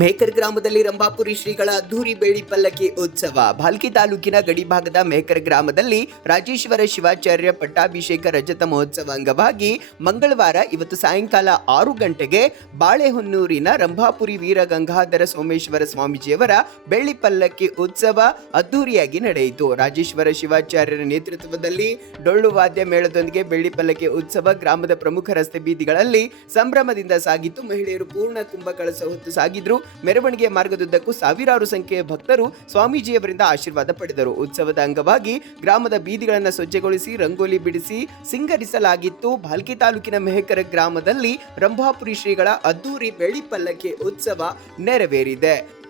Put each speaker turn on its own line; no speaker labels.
Maker ಗ್ರಾಮದಲ್ಲಿ ರಂಭಾಪುರಿ ಶ್ರೀಗಳ ಅದ್ದೂರಿ ಬೇಳಿ ಪಲ್ಲಕ್ಕಿ ಉತ್ಸವ. ಭಾಲ್ಕಿ ತಾಲೂಕಿನ ಗಡಿಭಾಗದ ಮೇಕರ್ ಗ್ರಾಮದಲ್ಲಿ ರಾಜೇಶ್ವರ ಶಿವಾಚಾರ್ಯ ಪಟ್ಟಾಭಿಷೇಕ ರಜತ ಮಹೋತ್ಸವ ಅಂಗವಾಗಿ ಮಂಗಳವಾರ ಇವತ್ತು ಸಾಯಂಕಾಲ ಆರು ಗಂಟೆಗೆ ಬಾಳೆಹೊನ್ನೂರಿನ ರಂಭಾಪುರಿ ವೀರ ಗಂಗಾಧರ ಸೋಮೇಶ್ವರ ಸ್ವಾಮೀಜಿಯವರ ಬೆಳ್ಳಿ ಪಲ್ಲಕ್ಕಿ ಉತ್ಸವ ಅದ್ದೂರಿಯಾಗಿ ನಡೆಯಿತು. ರಾಜೇಶ್ವರ ಶಿವಾಚಾರ್ಯರ ನೇತೃತ್ವದಲ್ಲಿ ಡೊಳ್ಳು ವಾದ್ಯ ಮೇಳದೊಂದಿಗೆ ಬೆಳ್ಳಿ ಪಲ್ಲಕ್ಕಿ ಉತ್ಸವ ಗ್ರಾಮದ ಪ್ರಮುಖ ರಸ್ತೆ ಬೀದಿಗಳಲ್ಲಿ ಸಂಭ್ರಮದಿಂದ ಸಾಗಿತ್ತು ಮಹಿಳೆಯರು ಪೂರ್ಣ ಕುಂಭ ಕಳಸ ಹೊತ್ತು ಸಾಗಿದ್ರು. ಮೆರವಣಿಗೆ ಮಾರ್ಗದುದ್ದಕ್ಕೂ ಸಾವಿರಾರು ಸಂಖ್ಯೆಯ ಭಕ್ತರು ಸ್ವಾಮೀಜಿಯವರಿಂದ ಆಶೀರ್ವಾದ ಪಡೆದರು. ಉತ್ಸವದ ಅಂಗವಾಗಿ ಗ್ರಾಮದ ಬೀದಿಗಳನ್ನು ಸ್ವಚ್ಛಗೊಳಿಸಿ, ರಂಗೋಲಿ ಬಿಡಿಸಿ ಸಿಂಗರಿಸಲಾಗಿತ್ತು. ಭಾಲ್ಕಿ ತಾಲೂಕಿನ ಮೆಹಕರ ಗ್ರಾಮದಲ್ಲಿ ರಂಭಾಪುರಿ ಶ್ರೀಗಳ ಅದ್ದೂರಿ ಬೆಳ್ಳಿ ಪಲ್ಲಕ್ಕಿ ಉತ್ಸವ ನೆರವೇರಿದೆ.